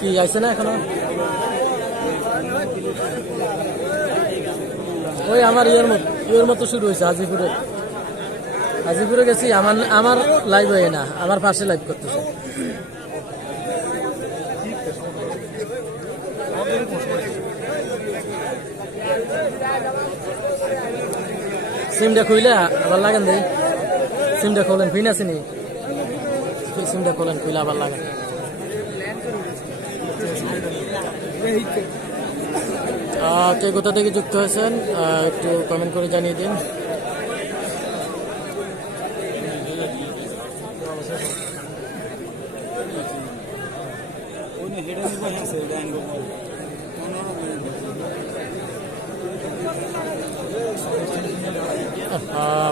কি, আইছে না এখনও? ওই আমার ইয়ের মতো ইয়ের মতো শুরু হয়েছে, হাজিপুরে। হাজিপুরে গেছি, আমার আমার লাইভ হয় না, আমার পাশে লাইভ করতেছে। সিমটা খুইলে, আবার লাগান দেই। সিমটা খোলেন ফিন আছে নি? সিমটা খোলেন, খুইলে আবার লাগান। কে কোথা থেকে যুক্ত হয়েছেন? একটু কমেন্ট করে জানিয়ে দিন।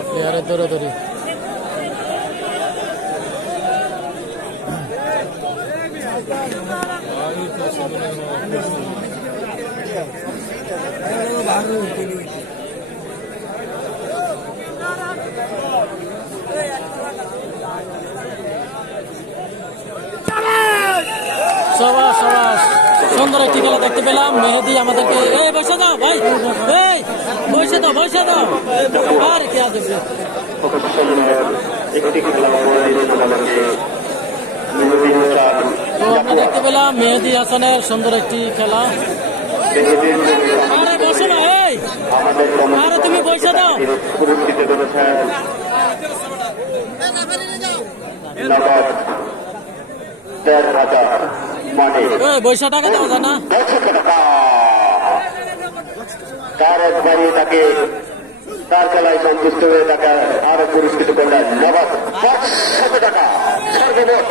প্লেয়ারের দৌড়াদৌড়ি। সবাস সবাস। সুন্দর একটি খেলা দেখতে পেলাম। মেহেদি আমাদেরকে এই বসে দাও ভাই। দাও দাও। আর কে আছে আমরা দেখতে পেলাম মেহেদি হাসানের সুন্দর একটি খেলা। আরে বসে না এই! আরে তুমি বসে দাও। পয়সা টাকা দেওয়া না তার এক বাড়িয়ে তাকে তার খেলায় সন্তুষ্ট হয়ে তাকে আরও পুরস্কৃত করলেন নবাব পাঁচশত টাকা। সর্বমোট